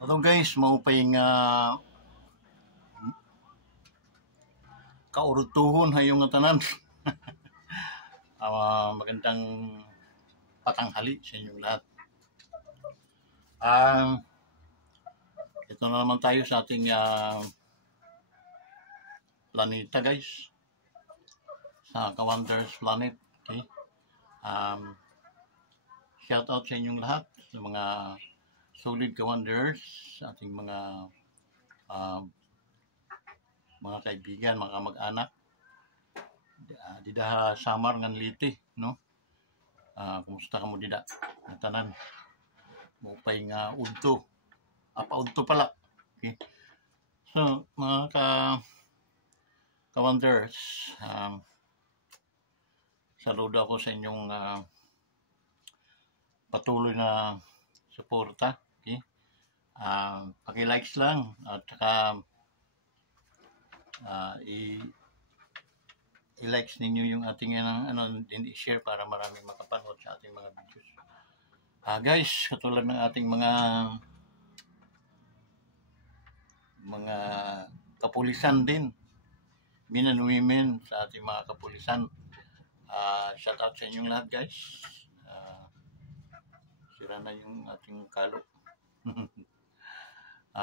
Hello guys, maupay nga kaurutuhon hayong nga tanan. Magandang patanghali sa inyong lahat. Ito na naman tayo sa ating planeta guys. Sa Ka-Wonders Planet. Okay? Shout out sa inyong lahat, sa mga solid Ka-Wonders, ating mga kaibigan, mga mag-anak. Dida samar ngan liti, no? Kumusta ka mo dida? Tanan. Mupay nga udto. Udto pala. Okay. So, mga Ka-Wonders, saludo ako sa inyong patuloy na suporta. Okay? Paki-likes lang at saka i-likes ninyo yung ating din i-share para maraming makapanood sa ating mga videos. Guys, katulad ng ating mga kapulisan din, men and women sa ating mga kapulisan, shout out sa inyong lahat guys. Sira na yung ating kalo.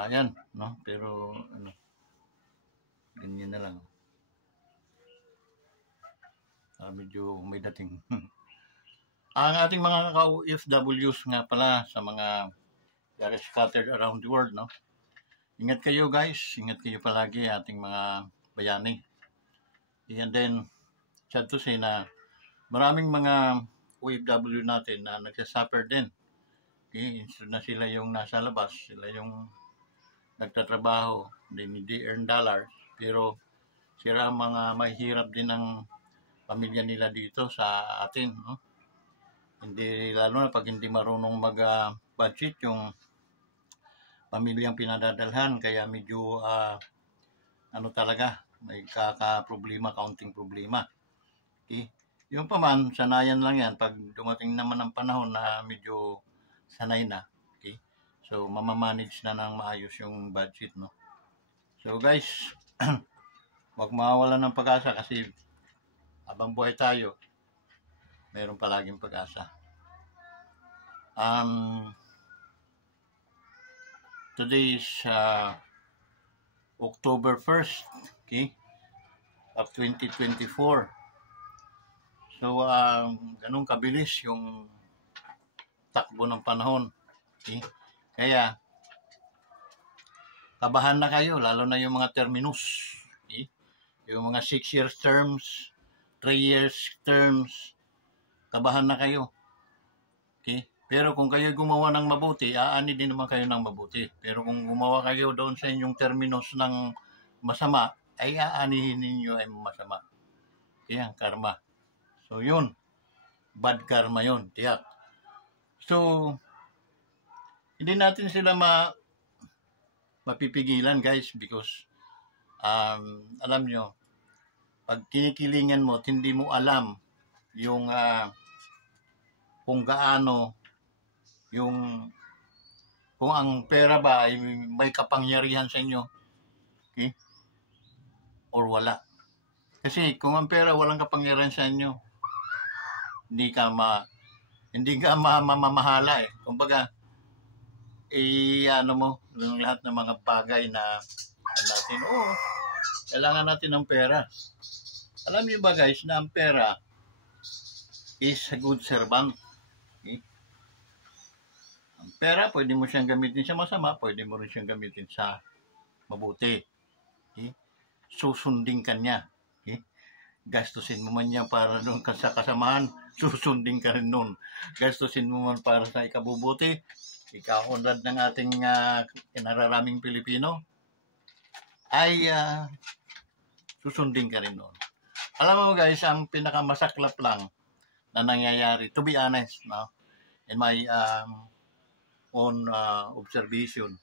Yan, no? Pero ganyan na lang. Medyo may dating. Ang ating mga ka-OFWs nga pala sa mga scattered around the world, no? Ingat kayo guys, ingat kayo palagi ating mga bayani. And then, sad to say na maraming mga OFW natin na nagsasuffer din. Okay? Instead na sila yung nasa labas, sila yung nagtatrabaho, hindi earn dollars, pero sila mga mahirap din ang pamilya nila dito sa atin, no? Hindi, lalo na pag hindi marunong mag-budget yung pamilyang pinadadalhan, kaya medyo talaga may kaka-problema, kaunting problema. Okay? Yung pa man, sanayan lang yan pag dumating naman ang panahon na medyo sanay na. Okay? So, mamamanage na ng maayos yung budget, no? So, guys, wag mawawala ng pag-asa kasi habang buhay tayo, mayroon palaging pag-asa. Today is October 1st, okay, of 2024. So, ganun kabilis yung takbo ng panahon. Okay? Kaya, kabahan na kayo, lalo na yung mga terminus. Okay? Yung mga 6 years terms, 3 years terms, kabahan na kayo. Okay? Pero kung kayo gumawa ng mabuti, aani din naman kayo ng mabuti. Pero kung gumawa kayo doon sa inyong terminus ng masama, ay aanihin ninyo ay masama. Kaya, karma. So, yun. Bad karma yun. Tiyak. So, hindi natin sila mapipigilan guys because alam nyo, pag kinikilingan mo at hindi mo alam yung kung gaano kung ang pera ba ay may kapangyarihan sa inyo, okay? Or wala. Kasi kung ang pera walang kapangyarihan sa inyo, hindi ka mamamahala eh. Kumbaga, mo yung lahat ng mga bagay na natin, kailangan natin ng pera. Alam niyo ba guys na ang pera is a good servant. Okay? Ang pera, pwede mo siyang gamitin sa masama, pwede mo rin siyang gamitin sa mabuti. Okay? Susundin ka niya. Okay? Gastusin mo man niya para doon ka sa kasamahan, susundin ka rin noon. Gastusin mo man para sa ikabubuti, ikaunlad ng ating kinararaming Pilipino, ay susundin ka rin noon. Alam mo guys, ang pinakamasaklap lang na nangyayari, to be honest, no, in my own observation,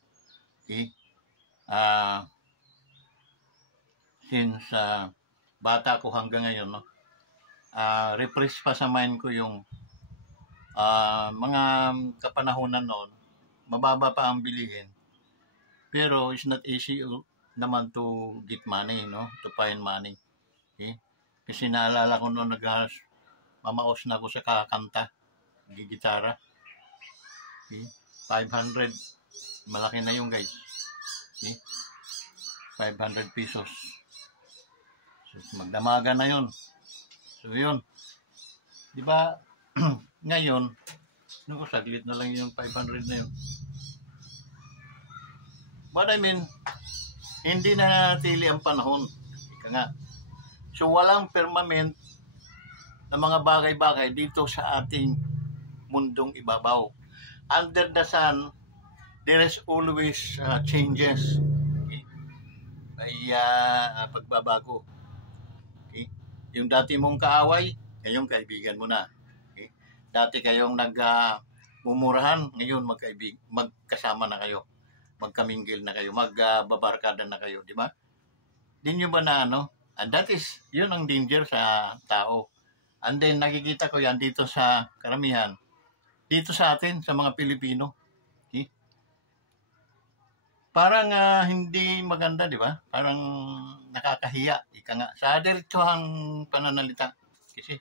okay, since bata ko hanggang ngayon, no, repress pa sa mind ko yung mga kapanahonan noon, mababa pa ang bilihin, Pero it's not easy naman to get money, no? To find money. Okay? Kasi naalala ko noon mamaos na ako sa kakanta, gigitara. Okay? 500, malaki na yung guys. Okay? 500 pesos. So, magdamaga na yun. So, yun. Di ba, ngayon, saglit na lang yung 500 na yun. But I mean, hindi na natili ang panahon. Ika nga. So, walang permanent na mga bagay-bagay dito sa ating mundong ibabaw. Under the sun, there is always changes. Okay? May pagbabago. Okay? Yung dati mong kaaway, ngayon kaibigan mo na. Okay? Dati kayong nagmumurahan, ngayon magkasama na kayo. Magkamingil na kayo, magbabarkada na kayo, di ba? Di nyo ba na and that is, yun ang danger sa tao. And then, nakikita ko yan dito sa karamihan, dito sa atin, sa mga Pilipino. Okay? Parang hindi maganda, di ba? Parang nakakahiya, ika nga. Sa diretsuhang pananalita. Kasi,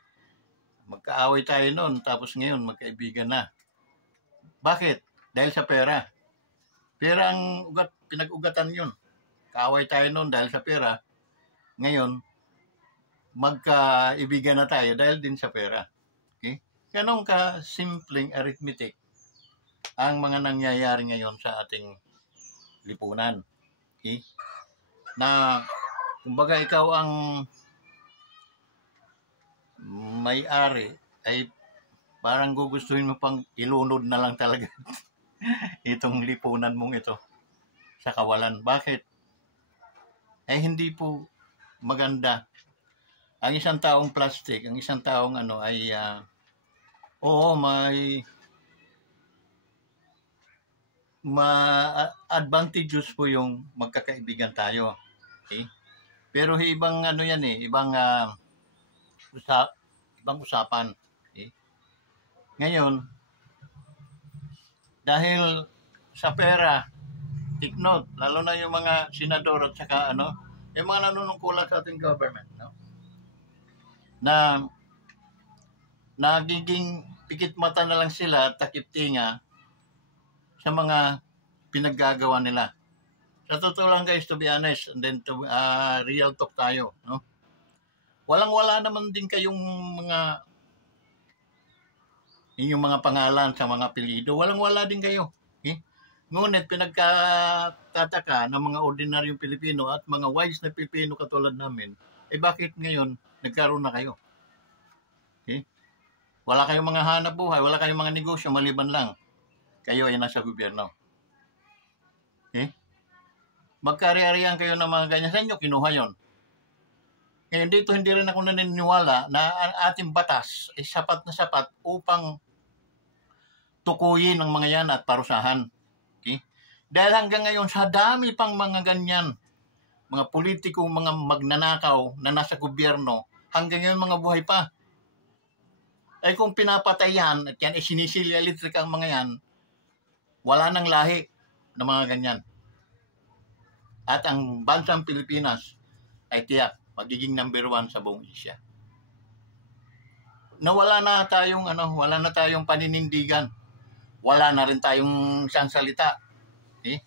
magkaaway tayo noon, tapos ngayon, magkaibigan na. Bakit? Dahil sa pera. Pera ang pinag-ugatan yun. Kaaway tayo noon dahil sa pera. Ngayon, magkaibigan na tayo dahil din sa pera. Okay? Ganong ka-simpleng arithmetic ang mga nangyayari ngayon sa ating lipunan. Okay? Na, kumbaga ikaw ang may-ari, ay parang gugustuhin mo pang ilunod na lang talaga itong lipunan mong ito sa kawalan. Bakit? Hindi po maganda. Ang isang taong plastic, ang isang taong ay may advantageous po yung magkakaibigan tayo. Okay? Pero ibang yan ibang ibang usapan. Okay? Ngayon, dahil sa pera, take note, lalo na yung mga senador at saka yung mga nanunungkulan sa ating government, no? Na nagiging pikit mata na lang sila at takip tinga sa mga pinaggagawa nila. Sa totoo lang guys, to be honest, and then to real talk tayo, no? Walang-wala naman din kayong inyong mga pangalan sa mga apelyido. Walang-wala din kayo. Okay? Ngunit pinagkatataka ng mga ordinaryong Pilipino at mga wise na Pilipino katulad namin, bakit ngayon nagkaroon na kayo? Okay? Wala kayong mga hanap buhay, wala kayong mga negosyo, maliban lang kayo ay nasa gobyerno. Okay? Magkari-arihan kayo ng mga ganyan. Sa inyo, kinuha yon. Ngayon dito, hindi rin ako naniniwala na ang ating batas ay sapat na sapat upang tukuyin ang mga yan at parusahan. Okay? Dahil hanggang ngayon, sa dami pang mga ganyan, mga politiko, mga magnanakaw na nasa gobyerno, hanggang ngayon mga buhay pa. Ay kung pinapatay yan, at yan ay sinisilya electric ang mga yan, wala nang lahi ng mga ganyan. At ang bansang Pilipinas ay tiyak, magiging number 1 sa buong Asia. Wala na tayong paninindigan. Wala na rin tayong isang salita. Okay?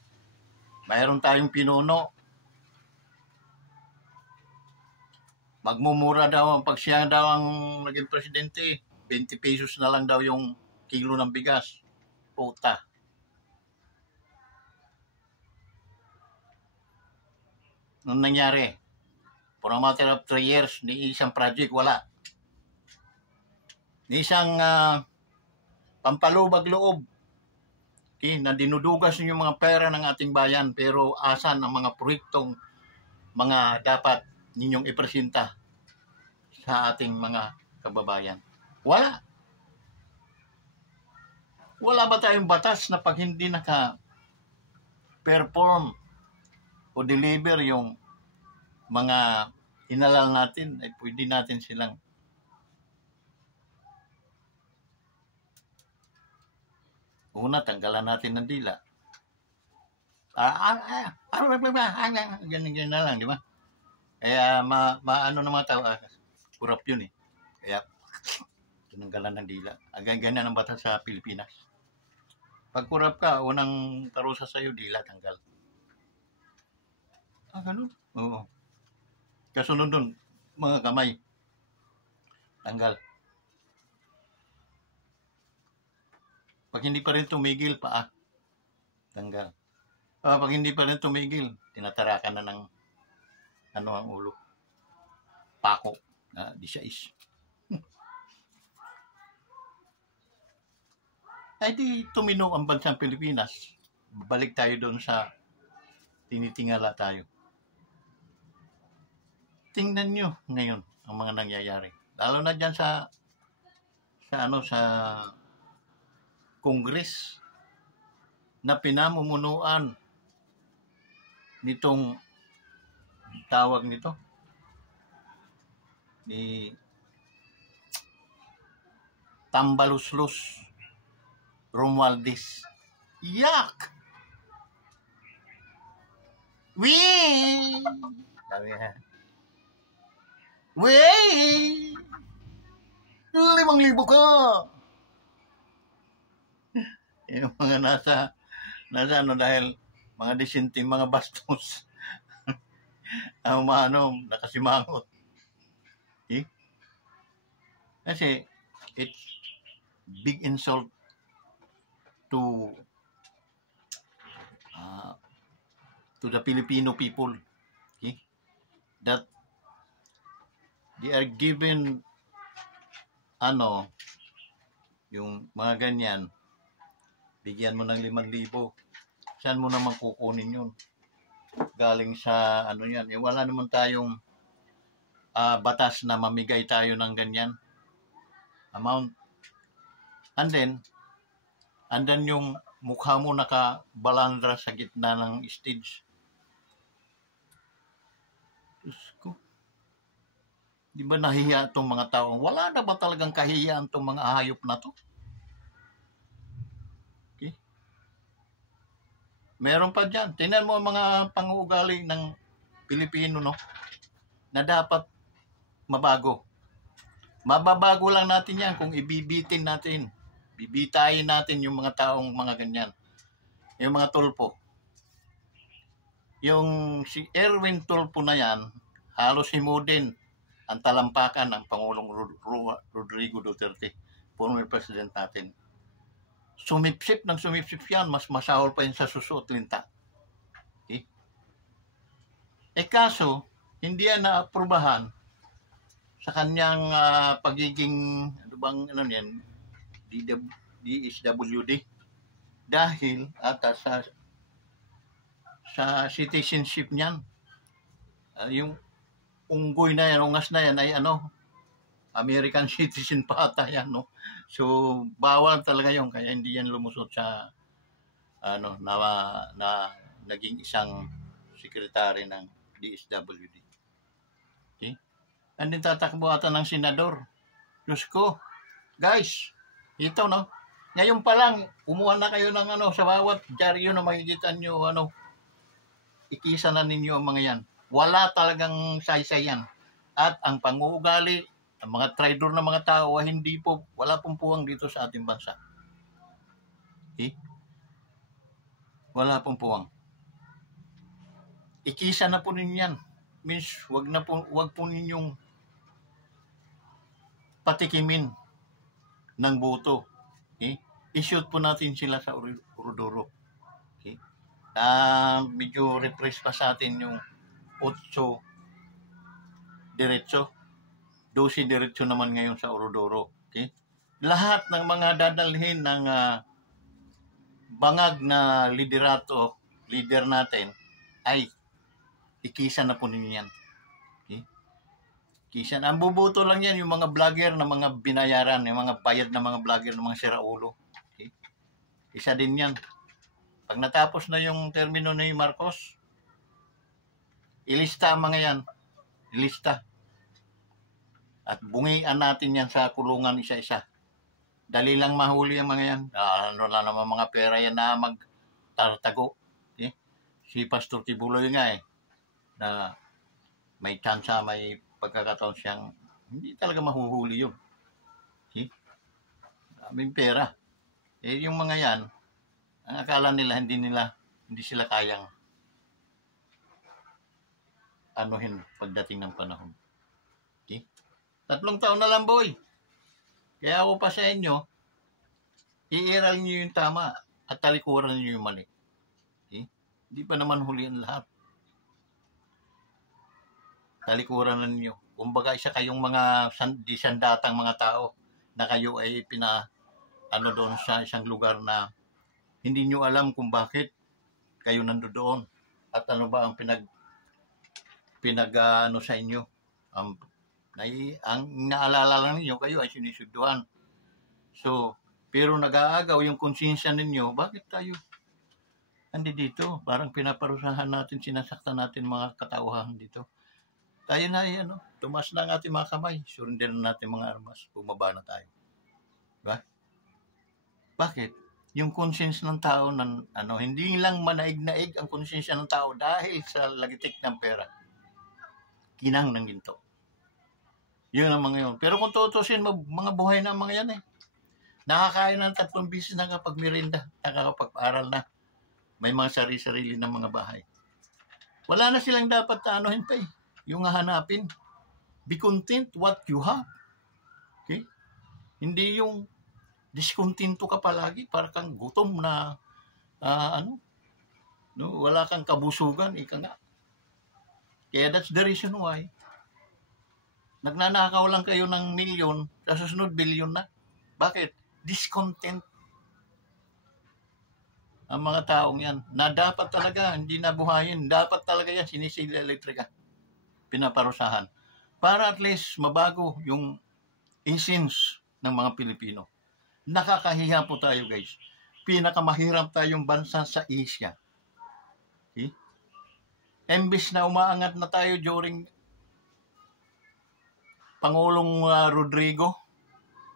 Mayroon tayong pinuno. Magmumura daw pag siya daw ang naging presidente, 20 pesos na lang daw yung kilo ng bigas. Puta. Nung nangyari, for a matter of 3 years, ni isang project, wala. Ni isang pampalubag loob. Okay, na dinudugas yung mga pera ng ating bayan, pero asan ang mga proyektong mga dapat ninyong ipresenta sa ating mga kababayan? Wala. Wala ba tayong batas na pag hindi naka-perform o deliver yung mga inalal natin, ay pwede natin silang una, tanggalan natin ng dila. Ganyan na lang, di ba? Kaya maano ng mga tao, kurap yun eh. Kaya tinanggalan ng dila. Ganyan ang batas sa Pilipinas. Pag kurap ka, unang parusa sa'yo, dila tanggal. Ganun? Oo. Kasunod dun, mga kamay, tanggal. Pag hindi pa rin tumigil, paa, tanggal. Pag hindi pa rin tumigil, tinatarakan na ng ang ulo. Pako na 16. Ay di tumino ang bansang Pilipinas. Balik tayo doon sa tinitingala tayo. Tingnan nyo ngayon ang mga nangyayari. Lalo na dyan sa Congress na pinamumunuan nitong tawag nito ni Tambaluslos Romualdez. Yak! Wee! Sabi nga. Wee! 5,000 ka! Yung mga nasa dahil mga disinting mga bastos ang nakasimangot. Kasi it's big insult to the Filipino people, that they are given yung mga ganyan, bigyan mo ng 5,000. Saan mo naman kukunin yun? Galing sa yan. Wala naman tayong batas na mamigay tayo ng ganyan amount. And then yung mukha mo nakabalandra sa gitna ng stage. Diyos ko. Di ba nahihiya itong mga tao? Wala na ba talagang kahiyaan itong mga hayop na to? Okay. Meron pa dyan. Tingnan mo ang mga panguugali ng Pilipino, no? Na dapat mabago. Mababago lang natin yan kung ibibitin natin. Bibitayin natin yung mga taong mga ganyan. Yung mga tulpo. Yung si Erwin Tulfo na yan, halos himudin ang talampakan ng Pangulong Rodrigo Duterte, former president natin. Sumipsip yan, mas masahol pa yun sa susuot linta. Okay? Kaso, hindi yan naaprubahan sa kanyang pagiging, DSWD, dahil ata sa citizenship niyan. Yung unggoy na yan, ungas na yan ay American citizen pa ata yan, no? So bawal talaga yun, kaya hindi yan lumusot sa na naging isang sekretary ng DSWD. Okay? And then tatakbo ata ng senador. Diyos ko, guys, ito, no? Ngayon pa lang, umuha na kayo ng sa bawat dyaryo na makikita nyo, ikisa na ninyo ang mga yan. Wala talagang saysay yan. At ang panguugali, ang mga traidor na mga tao, wala pong puwang dito sa ating bansa. Okay? Wala pong puwang. Ikisa na po ninyo yan. Means, wag po ninyong patikimin ng boto. Okay? I-shoot po natin sila sa Urodoro. Okay? Medyo refresh pa sa atin yung 8 diretso. 12 diretso naman ngayon sa Urodoro. Okay? Lahat ng mga dadalhin ng bangag na leader natin ay ikisa na po ninyo yan. Okay? Kisan. Ang bubuto lang yan yung mga vlogger na mga binayaran, yung mga bayad na mga vlogger na mga siraulo. Okay? Isa din yan. Pag natapos na yung termino ni Marcos, ilista ang mga yan. Ilista. At bungian natin yan sa kulungan isa-isa. Dali lang mahuli ang mga yan. Naman mga pera yan na magtartago. Okay? si Pastor Tibuloy nga na may chance, may pagkakataon siyang hindi talaga mahuhuli yun. See? Daming pera. Yung mga yan, ang akala nila hindi sila kayang anuhin pagdating ng panahon. Okay? 3 taon na lang, boy. Kaya ako pa sa inyo, iiral niyo yung tama at talikuran niyo yung mali. Okay? Hindi pa naman huli ang lahat. Talikuran na niyo. Kumbaga, isa kayong mga di sandatang mga tao na kayo ay doon sa isang lugar na hindi nyo alam kung bakit kayo nandoon at ano ba ang sa inyo. Ang naalala lang ninyo, kayo ay sinisudduhan. So, pero nag-aagaw yung konsensya ninyo, bakit tayo dito? Parang pinaparusahan natin, sinasaktan natin mga katauhan dito. Tayo na tumas na ang ating mga kamay, surrender na natin mga armas, bumaba na tayo. Diba? Bakit? Yung conscience ng tao, hindi lang manaig-naig ang konsensya ng tao dahil sa lagitik ng pera. Kinang ng ginto. Yun ang mga yun. Pero kung tutusin, mga buhay na mga yan Nakakain ng 3 bisis na kapag merienda, nakakapag-aral na. May mga sarili-sarili ng mga bahay. Wala na silang dapat anuhin pa yung hahanapin. Be content what you have. Okay? Hindi yung diskontento ka palagi, para kang gutom na wala kang kabusugan, ika nga. Kaya that's the reason why nagnanakaw lang kayo ng milyon, sa susunod bilyon na. Bakit? Discontent ang mga taong yan, na dapat talaga hindi nabuhayin, dapat talaga yan sinisila elektrika, pinaparusahan, para at least mabago yung essence ng mga Pilipino. Nakakahiya po tayo, guys. Pinakamahirap tayong bansa sa Asia. Okay? Imbis na umaangat na tayo during Pangulong Rodrigo,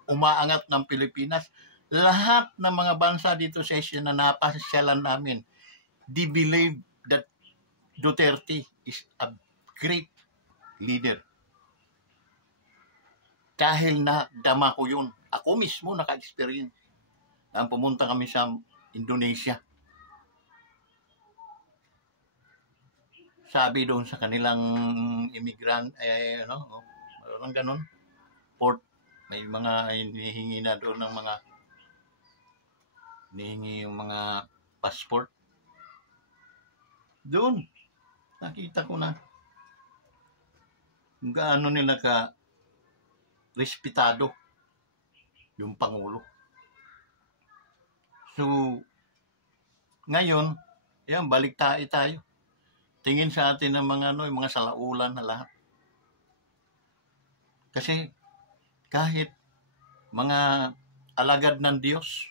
umaangat ng Pilipinas. Lahat ng mga bansa dito sa Asia na napasyalan namin, they believe that Duterte is a great leader. Dahil nadama ko yun. Ako mismo naka-experience. Pumunta kami sa Indonesia. Sabi doon sa kanilang immigrant, parang ganun, port, may mga hinihingi na doon ng hinihingi yung mga passport. Doon, nakita ko na kung gaano nila respetado yung Pangulo. So, ngayon, balik tayo. Tingin sa atin ng yung mga salaulan na lahat. Kasi, kahit mga alagad ng Diyos,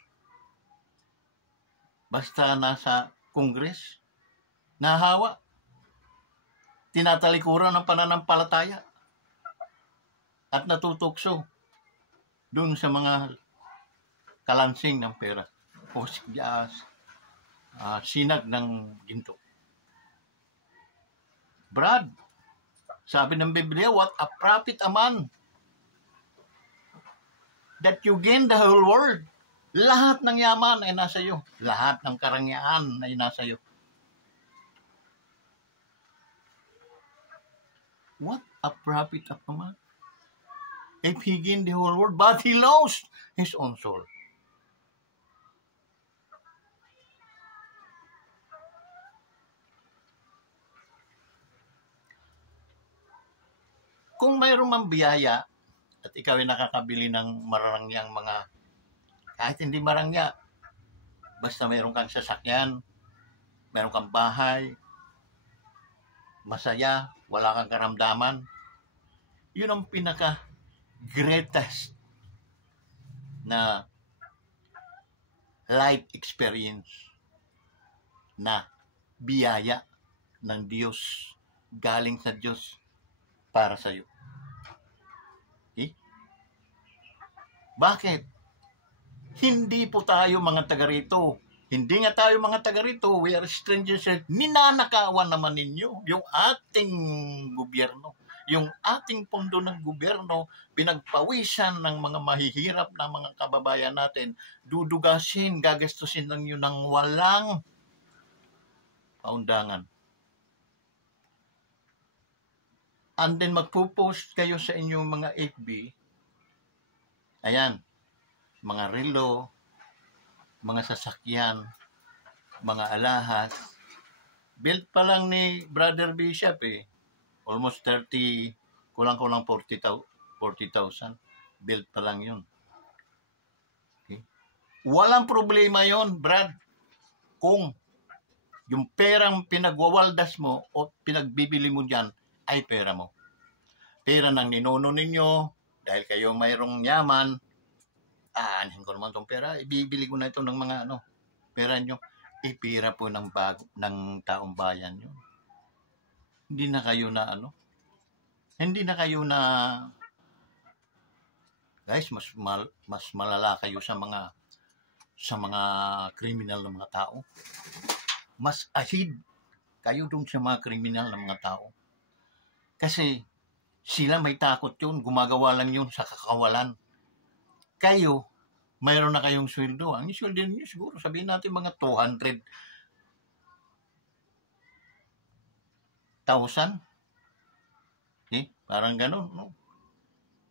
basta nasa Kongres, nahawa, tinatalikuran ng pananampalataya, at natutukso doon sa mga kalansing ng pera o sinag ng ginto. Brad, sabi ng Biblia, what a profit a man that you gain the whole world. Lahat ng yaman ay nasa iyo. Lahat ng karangyaan ay nasa iyo. What a profit a man if he gained the whole world, but he lost his own soul. Kung mayroong mang biyaya at ikaw ay nakakabili ng marangyang kahit hindi marangya, basta mayroon kang sasakyan, mayroon kang bahay, masaya, wala kang karamdaman, yun ang pinaka-greatest na life experience na biyaya ng Diyos, galing sa Diyos para sa iyo. Okay? Bakit? Hindi po tayo mga taga rito Hindi nga tayo mga taga rito, we are strangers. Ninanakawan naman ninyo yung ating gobyerno. Yung ating pondo ng gobyerno, pinagpawisan ng mga mahihirap na mga kababayan natin, dudugasin, gagastusin lang yun ng walang paundangan. And then magpo-post kayo sa inyong mga FB, ayan, mga relo, mga sasakyan, mga alahas. Built pa lang ni Brother Bishop almost 30, kulang-kulang 40,000. Built pa lang yun. Okay? Walang problema yon, Brad, kung yung perang pinagwawaldas mo o pinagbibili mo dyan ay pera mo. Pera ng ninuno ninyo, dahil kayo mayroong yaman, aanhin ko naman itong pera, ibibili ko na ito ng mga pera nyo, ipira po ng taong bayan nyo. Hindi na kayo na guys, mas malala kayo sa mga kriminal na mga tao. Mas ahid kayo dun sa mga kriminal na mga tao. Kasi sila may takot yun, gumagawa lang yun sa kakawalan. Kayo, mayroon na kayong sweldo. Ang sweldo niyo siguro, sabihin natin mga 200,000. Parang ganun, no?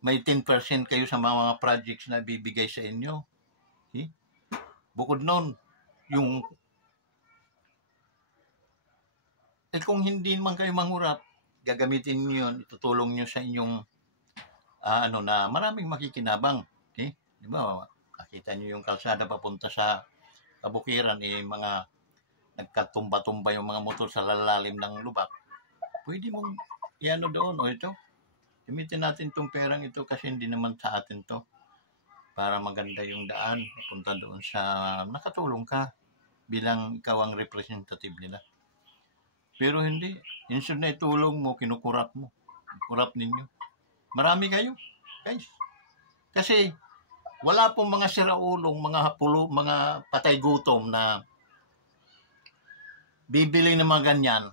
May 10% kayo sa mga projects na bibigay sa inyo. Bukod nun, kung hindi man kayo mangurap, gagamitin niyo yun, itutulong niyo sa inyong na maraming makikinabang. Di ba? Nakita niyo yung kalsada papunta sa kabukiran, mga nagkatumba-tumba yung mga motor sa lalalim ng lubak. Pwede mong doon, ito. Gamitin natin itong perang ito kasi hindi naman sa atin to. Para maganda yung daan, papunta doon sa nakatulong ka bilang ikaw ang representative nila. Pero hindi. Instead na itulong mo, kinukurap mo. Kurap ninyo. Marami kayo, guys. Kasi wala pong mga siraulong, mga hapulo, mga patay gutom na bibili ng mga ganyan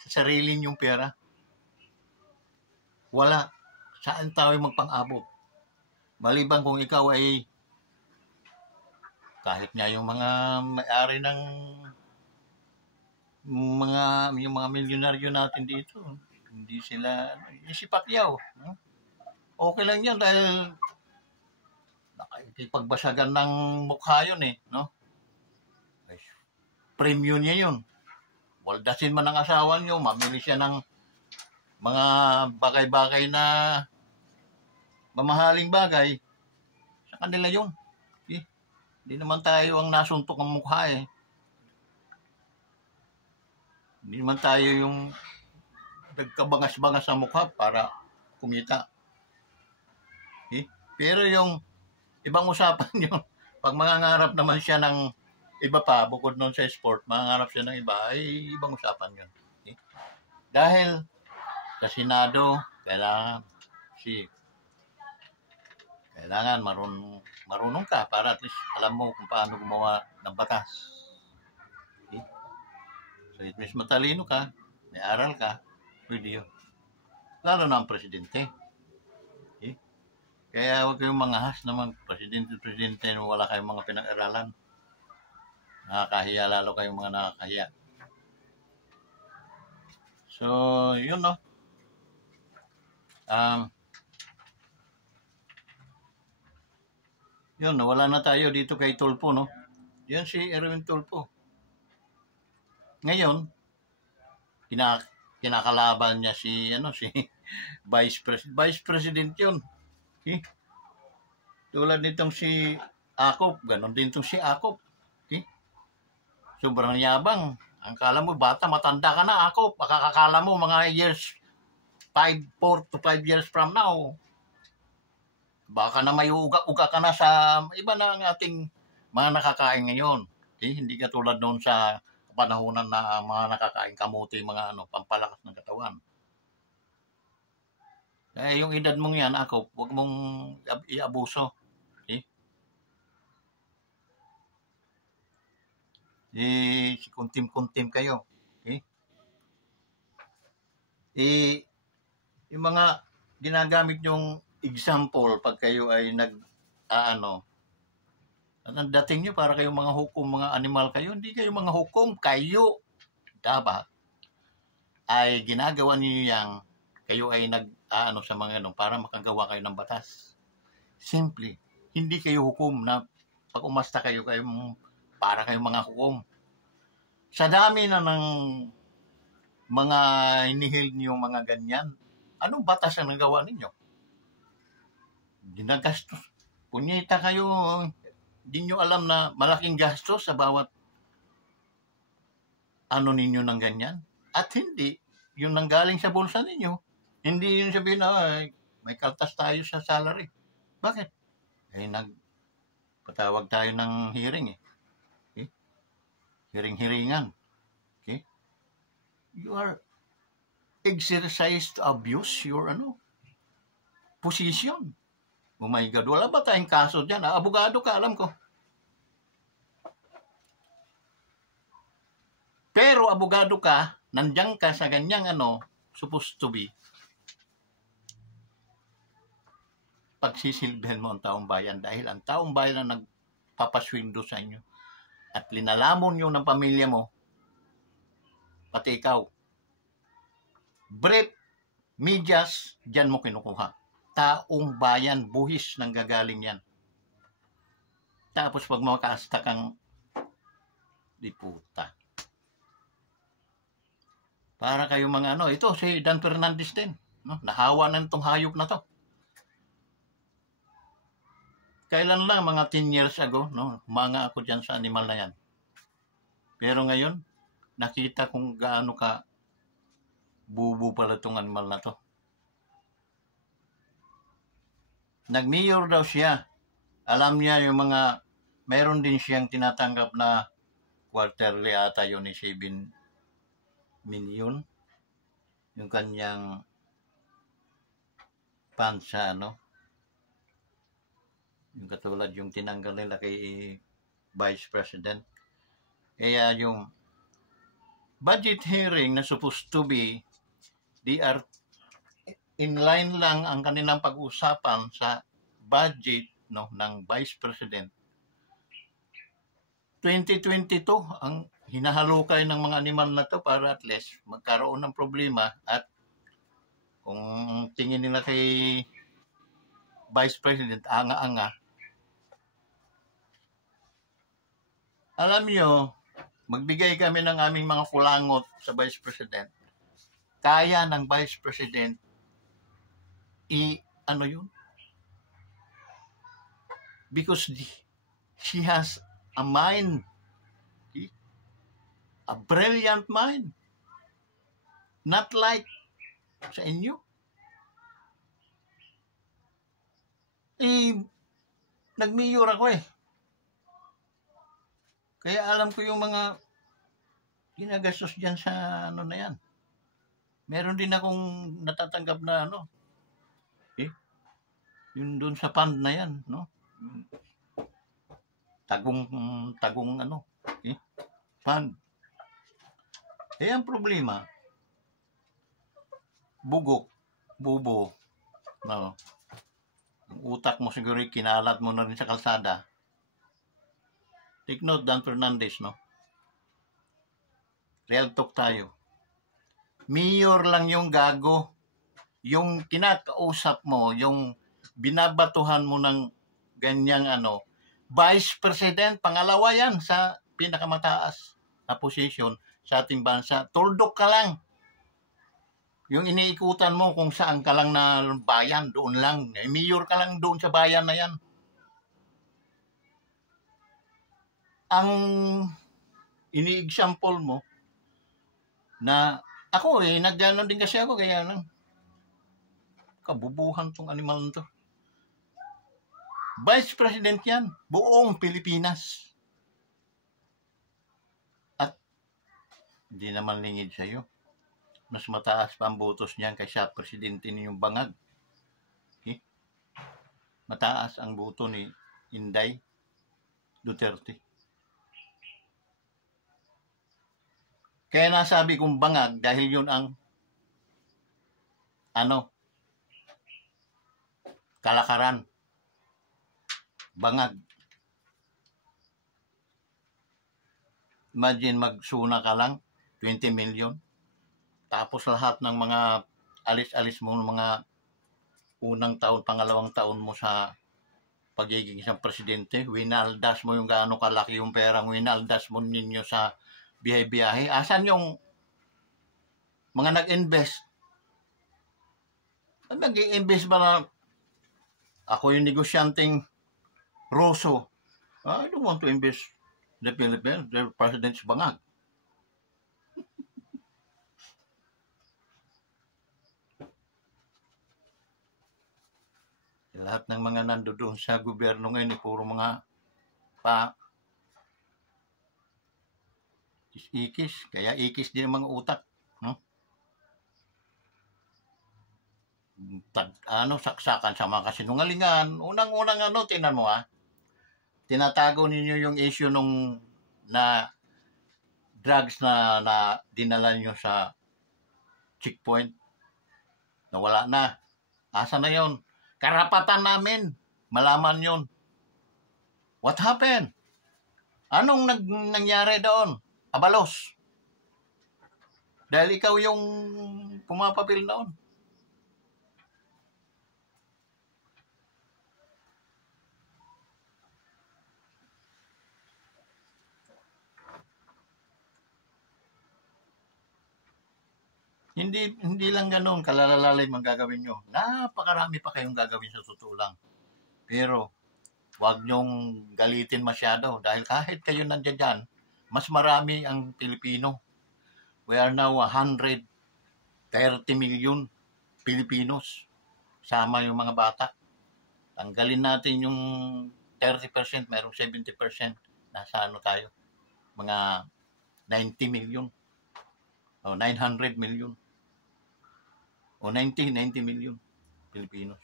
sa sarili niyong pera. Wala. Saan tayo magpang-abot? Maliban kung ikaw ay kahit nga yung mga may-ari ng yung mga milyonaryo natin dito, hindi sila si Pacquiao. Okay lang yan dahil nakikipagbasagan ng mukha yun no? Premium niya yun. Waldasin man ang asawa niyo, mamili siya ng mga bagay-bagay na mamahaling bagay, sa kanila yun. Hindi naman tayo ang nasuntok ng mukha Hindi naman tayo yung nagkabangas-bangas sa mukha para kumita. Pero yung ibang usapan yun, pag mangangarap naman siya ng iba pa, bukod nun sa sport, mangangarap siya ng iba, ay ibang usapan yun. Dahil sa Senado, kailangan marunong ka para at least alam mo kung paano gumawa ng batas. So at least matalino ka, may aral ka, pwede yun. Lalo na ang presidente. Kaya huwag kayong mangahas naman presidente na wala kayong mga pinag-aralan. Nakakahiya, lalo kayong mga nakakahiya. So, yun yun, nawala na tayo dito kay Tulfo, Yan si Erwin Tulfo. Ngayon, kinakalaban niya si Vice President yun. Tulad nitong si Akop, ganon din itong si Akop. Sobrang yabang. Ang kala mo, bata, matanda ka na, Akop. Akakala mo, mga years, 4 to 5 years from now, baka na may uga ka na sa iba na ang ating mga nakakain ngayon. Hindi katulad noon sa panahonan na mga nakakain kamuti, mga pampalakas ng katawan. Yung edad mong yan, Akop, huwag mong iabuso. kuntim-kuntim kayo. Okay? Yung mga ginagamit yung example pag kayo ay ano, at ang dating nyo para kayong mga hukom, mga animal kayo, hindi kayo mga hukom, kayo dapat ay ginagawa niyo yang kayo ay ano sa mga ano para makagawa kayo ng batas. Simple. Hindi kayo hukom na pag umasta kayo para kayong mga hukom. Sa dami na ng mga inihil niyo mga ganyan, anong batas ang nagawa ninyo? Ginagastos. Punyeta kayo, di nyo alam na malaking gastos sa bawat ano ninyo ng ganyan. At hindi, yung nanggaling sa bulsa ninyo, hindi yun sabihin na may kaltas tayo sa salary. Bakit? Patawag tayo ng hearing eh. Okay? Hiring-hiringan. Okay? You are exercised to abuse your position. Oh my God, wala ba tayong kaso dyan? Abogado ka, alam ko. Pero abogado ka, nandiyan ka sa ganyang supposed to be, pagsisilbihan mo ang taong bayan dahil ang taong bayan ang nagpapaswindo sa inyo at linalamon nyo ng pamilya mo, pati ikaw. Brief, medyas, dyan mo kinukuha. Taong bayan, buhis nang gagaling yan. Tapos pag makaasta kang diputa. Para kayo mga ito si Dan Fernandez din. No? Nahawa na itong hayop na to. Kailan lang, mga 10 years ago, humanga ako dyan sa animal na yan. Pero ngayon, nakita kung gaano ka bubu pala itong animal na to. Nag-mayor daw siya. Alam niya yung meron din siyang tinatanggap na quarterly ata yun ni 7 million. Yung kanyang pansa, yung katulad yung tinanggal nila kay Vice President. Kaya yung budget hearing na supposed to be, they are in line lang ang kanilang pag-usapan sa budget ng Vice President. 2022 ang hinahalukay ng mga animal na to para at least magkaroon ng problema at kung tingin nila kay Vice President anga-anga. Alam nyo, magbigay kami ng aming mga kulangot sa Vice President. Kaya ng Vice President yun? Because she has a mind, a brilliant mind. Not like sa inyo. Nag-mayor ako eh. Kaya alam ko yung mga ginagastos dyan sa na yan. Meron din akong natatanggap na yun doon sa fund na yan, Tagong fund. Ang problema, bubo, ang utak mo siguro kinalat mo na rin sa kalsada. Take note, Dan Fernandez, Real talk tayo. Mayor lang yung gago. Yung kinakausap mo, yung binabatuhan mo ng ganyang Vice President, pangalawa yan sa pinakamataas na position sa ating bansa. Tuldok ka lang. Yung iniikutan mo kung saan ka lang na bayan, doon lang. Mayor ka lang doon sa bayan na yan. Ang ini-example mo na ako nagganon din kasi ako kaya lang kabubuhan tong animal nito. Vice President yan, buong Pilipinas. At hindi naman lingid sa'yo. Mas mataas pa ang botos niyan kaysa presidente ninyong bangag. Okay? Mataas ang boto ni Inday Duterte. Kaya nasabi kong bangag dahil yun ang kalakaran. Bangag. Imagine magsuna ka lang, 20 million. Tapos lahat ng mga alis-alis mo, mga unang taon, pangalawang taon mo sa pagiging isang presidente, winaldas mo yung gaano kalaki yung perang winaldas mo ninyo sa biyahe-biyahe. Asan yung mga nag-invest? Nag-invest ba na ako yung negosyanteng Rosso? I don't want to invest the Philippines, the president's bangag. Lahat ng mga nandoon sa gobyerno ngayon, puro mga ikis. Kaya ikis din ang mga utak. No? Saksakan sa mga kasinungalingan. Unang-unang tingnan mo tinatago ninyo yung issue nung drugs na dinala nyo sa checkpoint. Nawala na. Asa na yon? Karapatan namin. Malaman yon. What happened? Anong nangyari doon? Abalos. Dahil ikaw yung pumapapil doon. Hindi lang ganoon kalalalalim ang gagawin nyo. Napakarami pa kayong gagawin sa totoo lang. Pero huwag nyong galitin masyado dahil kahit kayo nandiyan dyan, mas marami ang Pilipino. We are now 130 million Filipinos. Sama yung mga bata. Tanggalin natin yung 30%, mayroong 70%. Nasa tayo? Mga 90 million. O 900 million. O 90 million Filipinos.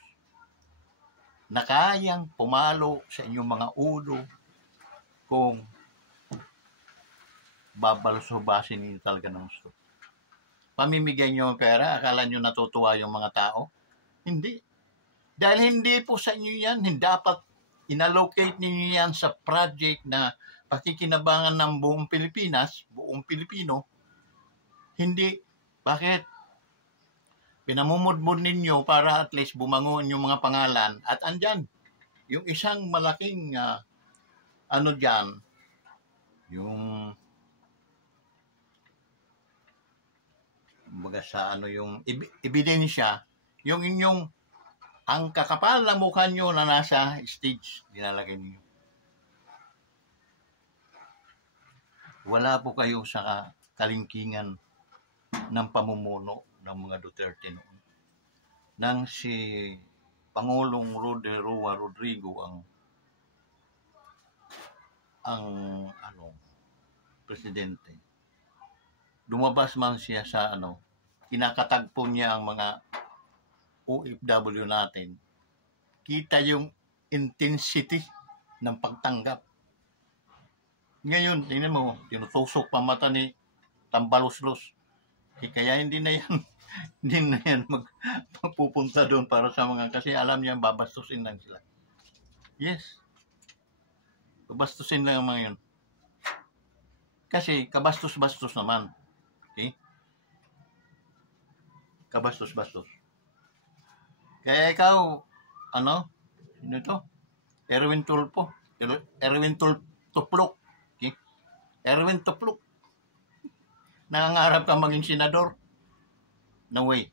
Na kayang pumalo sa inyong mga ulo kung babalsobasin ninyo talaga ng gusto. Pamimigay nyo ang pera, akala nyo natutuwa yung mga tao? Hindi. Dahil hindi po sa inyo yan, hindi dapat inallocate ninyo yan sa project na pakikinabangan ng buong Pilipinas, buong Pilipino. Hindi. Bakit? Pinamumudmud ninyo para at least bumangon yung mga pangalan at andyan yung isang malaking dyan, yung baga sa yung ebidensya, yung inyong ang kakapal na mukha nyo na nasa stage dinalagay niyo. Wala po kayo sa kalingkingan ng pamumuno ng mga Duterte noon. Nang si Pangulong Roque Roa Rodrigo ang presidente, lumabas man siya sa kinakatagpo niya ang mga OFW natin. Kita yung intensity ng pagtanggap. Ngayon, tingnan mo, tinutusok pa mata ni Tambaluslos. Kaya hindi na yan magpupunta doon para sa mga, kasi alam niya babastusin lang sila. Yes. Babastusin lang ang mga yun. Kasi kabastos-bastos naman. Okay? Kabastos-bastos. Kaya ikaw, sino ito? Erwin Tuplok. Okay? Erwin Tuplok. Nangangarap ka maging senador? No way.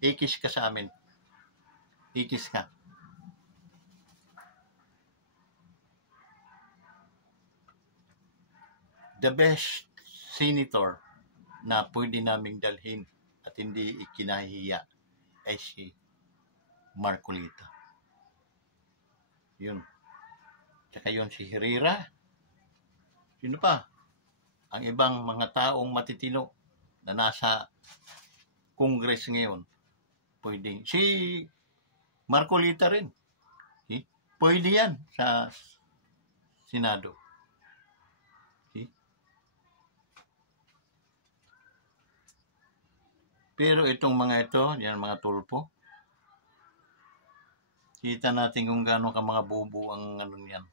Ikis ka sa amin. Ikis ka. The best senator na pwede naming dalhin at hindi ikinahihiya ay si Marcolita. Yun. Tsaka yun si Herrera. Sino pa? Ang ibang mga taong matitino na nasa Congress ngayon, pwedeng. Si Marcolita rin. Okay? Pwede yan sa Senado. Okay? Pero itong mga ito, yan mga tulpo, kita natin kung gaano ka mga bubo ang ano niyan.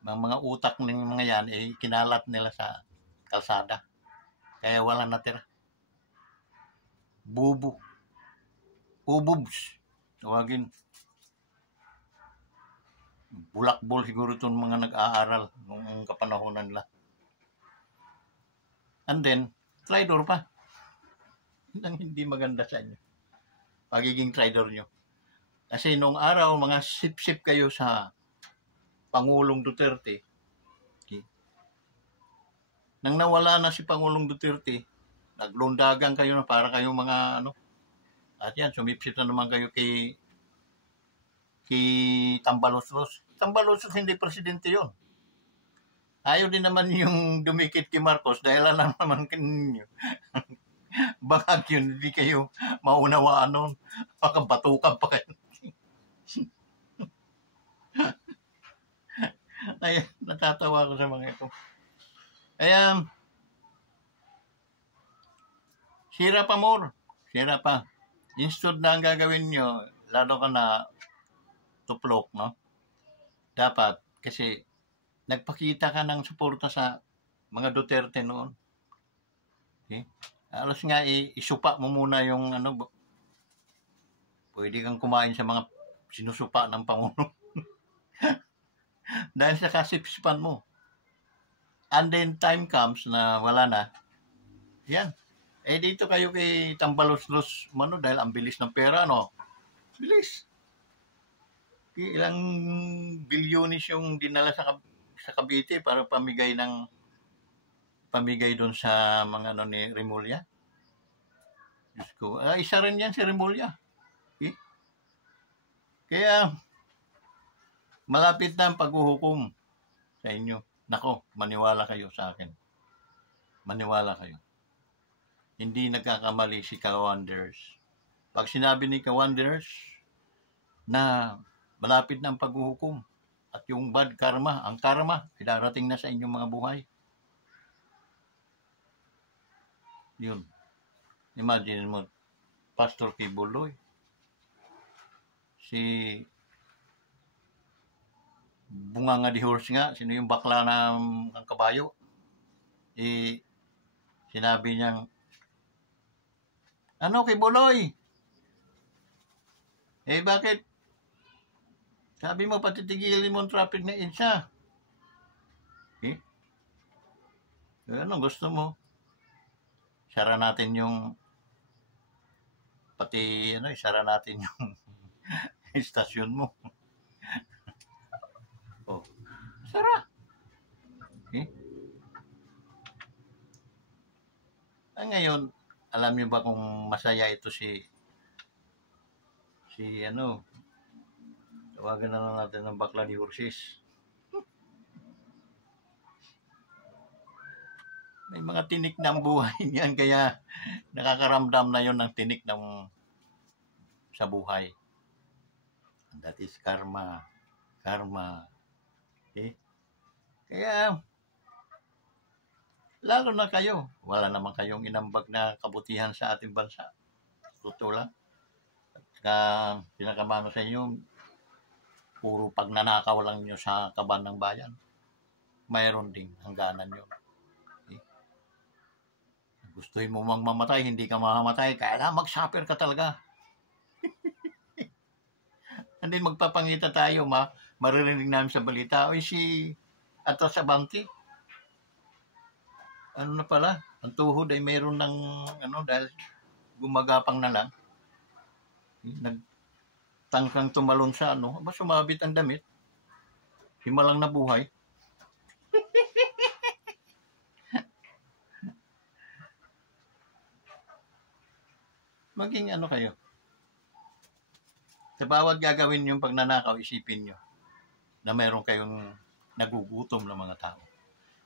Mga utak ng mga yan, kinalat nila sa kalsada. Kaya wala natira. Bubo. Ububs. Tawagin. Bulakbol siguro itong mga nag-aaral nung kapanahonan nila. And then, traitor pa. Ang hindi maganda sa inyo. Pagiging traitor nyo. Kasi nung araw, mga sip-sip kayo sa Pangulong Duterte. Okay. Nang nawala na si Pangulong Duterte, naglundagan kayo na para kayong mga ano. At yan, sumipsip na naman kayo kay Tambaloslos. Tambaloslos hindi presidente yon. Ayaw din naman yung dumikit kay Marcos dahil alam naman ninyo. Baka yun, hindi kayo maunawaan nun. Baka batukan pa kayo. Ay, natatawa ko sa mga ito. Kaya, sira pa more. Sira pa. Instead na ang gagawin nyo, lalo ka na tuplok, no? Dapat, kasi nagpakita ka ng suporta sa mga Duterte noon. Okay? Alos nga, isupa mo muna yung ano, pwede kang kumain sa mga sinusupa ng Pangulo. Dahil sa kasipsipan mo. And then time comes na wala na. Yan. Dito kayo kay Tambalos-los mano dahil ang bilis ng pera, no? Bilis. Ilang bilyonis yung dinala sa Cavite para pamigay doon sa mga ano ni Remulla. Diyos ko. Isa rin yan si Remulla. Okay? Kaya, malapit na ang paghuhukom sa inyo. Nako, maniwala kayo sa akin. Maniwala kayo. Hindi nagkakamali si Kawanders. Pag sinabi ni Kawanders na malapit na ang paghuhukom at yung bad karma, ang karma, idarating na sa inyong mga buhay. Yun. Imagine mo, Pastor Kibuloy, si Bunganga di Horse nga, sino yung bakla ng kabayo, sinabi niyang, ano kay Buloy? Bakit? Sabi mo, patitigilin mo ang traffic na EDSA. Ano gusto mo? Sara natin yung sara natin yung istasyon mo. Oh, sara. Ngayon, alam niyo ba kung masaya ito si tawagan na lang natin ng bakla ni Horses. May mga tinik na ang buhay niyan, kaya nakakaramdam na yon ng tinik sa buhay. That is karma. Karma. Okay? Kaya, lalo na kayo, wala naman kayong inambag na kabutihan sa ating bansa. Totoo lang. At pinakamano sa inyo, puro pagnanakaw lang nyo sa kaban ng bayan. Mayroon ding hangganan yun. Okay? Gustuhin mo mang mamatay, hindi ka mamamatay, kaya mag-suffer ka talaga. And then magpapangita tayo, maririnig namin sa balita, si Atras Abante, ano na pala, ang tuhod ay mayroon ng, dahil gumagapang na lang, nagtangkang tumalon sa sumabit ang damit, himalang na buhay. Maging kayo. Sa bawat gagawin yung pagnanakaw, isipin nyo na mayroon kayong nagugutom ng mga tao.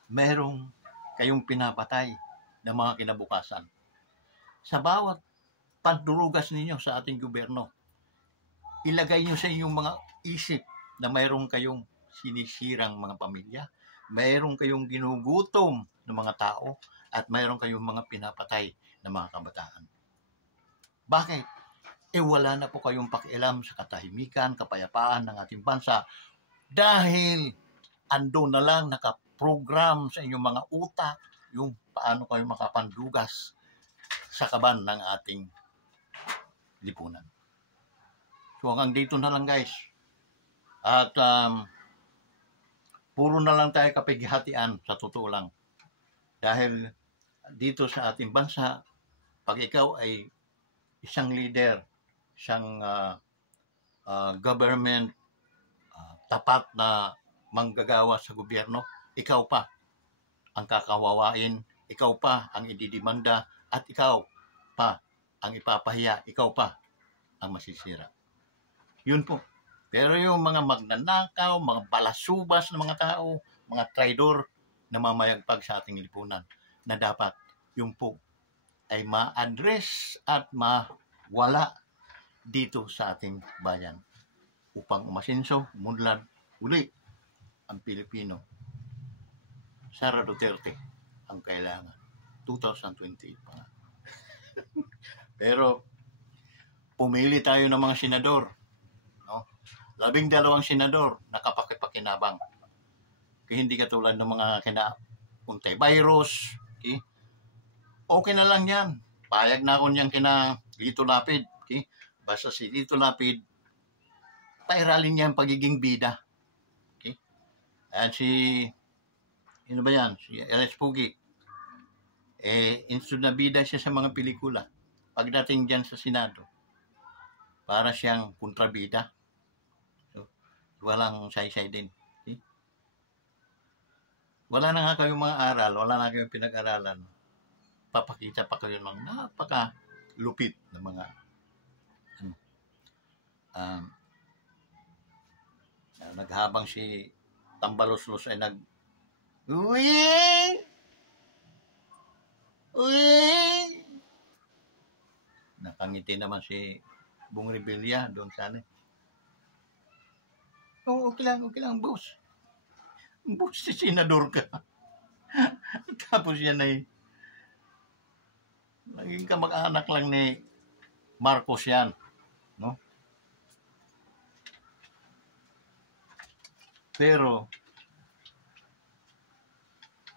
Mayroong kayong pinapatay ng mga kinabukasan. Sa bawat pandurugas ninyo sa ating gobyerno, ilagay nyo sa inyong mga isip na mayroon kayong sinisirang mga pamilya, mayroon kayong ginugutom ng mga tao, at mayroon kayong mga pinapatay ng mga kabataan. Bakit? Wala na po kayong pakialam sa katahimikan, kapayapaan ng ating bansa dahil ando na lang nakaprogram sa inyong mga utak yung paano kayo makapandugas sa kaban ng ating lipunan. So hanggang dito na lang guys. At puro na lang tayo kapighatian sa totoo lang. Dahil dito sa ating bansa, pag ikaw ay isang leader, isang government, tapat na manggagawa sa gobyerno, ikaw pa ang kakawawain, ikaw pa ang ididimanda, at ikaw pa ang ipapahiya, ikaw pa ang masisira. Yun po. Pero yung mga magnanakaw, mga balasubas ng mga tao, mga traidor na mamayagpag sa ating lipunan, na dapat yung po ay ma-address at mawala dito sa ating bayan upang umasinso, umunlad uli ang Pilipino. Sara Duterte ang kailangan. 2028 pa nga. Pero pumili tayo ng mga senador. No? 12 senador na kapakipakinabang. Kaya hindi katulad ng mga kina-Untay Virus. Okay? Okay na lang yan. Payag na ako niyan kina Lito Lapid. Okay? Basta si Lito Lapid, pairalin niya ang pagiging bida. Okay? At si, ano ba yan? Si LS Pugi. Instead na bida siya sa mga pelikula. Pagdating dyan sa Senado, para siyang kontrabida. So, walang say-say din. Okay? Wala na nga kayong mga aral, wala na kayong pinag-aralan. Papakita pa kayo ng napaka-lupit na mga naghabang si Tambalos-los ay Uy! Nakangiti naman si Bong Revilla doon sana. Okay lang, boss. Boss, si senador ka. Tapos yan ay naging kamag-anak lang ni Marcos yan. No? Pero,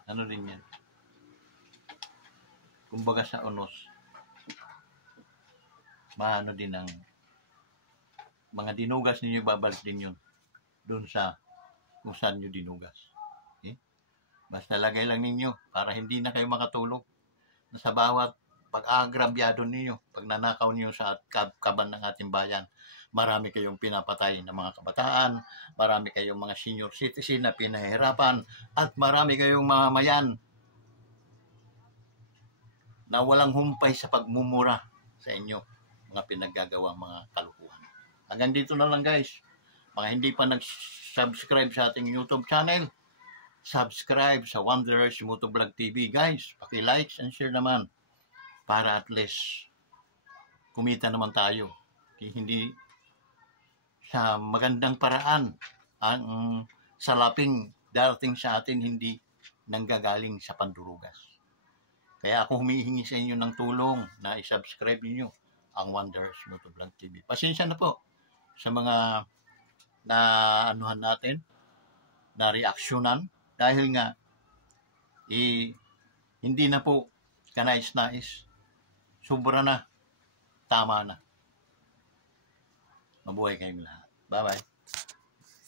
ano din yan? Kumbaga sa unos, maano din ang mga dinugas ninyo, babalik din yun doon sa kung saan nyo dinugas. Okay? Basta lagay lang ninyo para hindi na kayo makatulog na sa bawat pag-agrabyado ninyo, pag nanakaw ninyo sa kaban ng ating bayan, marami kayong pinapatay ng mga kabataan, marami kayong mga senior citizen na pinahihirapan, at marami kayong mamamayan na walang humpay sa pagmumura sa inyo, mga pinaggagawang mga kalukuhan. Hanggang dito na lang guys. Mga hindi pa nag-subscribe sa ating YouTube channel, subscribe sa Wanderers Motovlog TV guys. Paki-like and share naman para at least kumita naman tayo. Hindi sa magandang paraan ang salaping darating sa atin hindi nanggagaling sa pandurugas. Kaya ako humihingi sa inyo ng tulong na i-subscribe niyo ang Wanderers Motovlog TV. Pasensya na po sa mga na anuhan natin, na reaksyonan, dahil nga hindi na po kanais-nais, sobra na, tama na. Mabuhay kayong lahat. Bye-bye.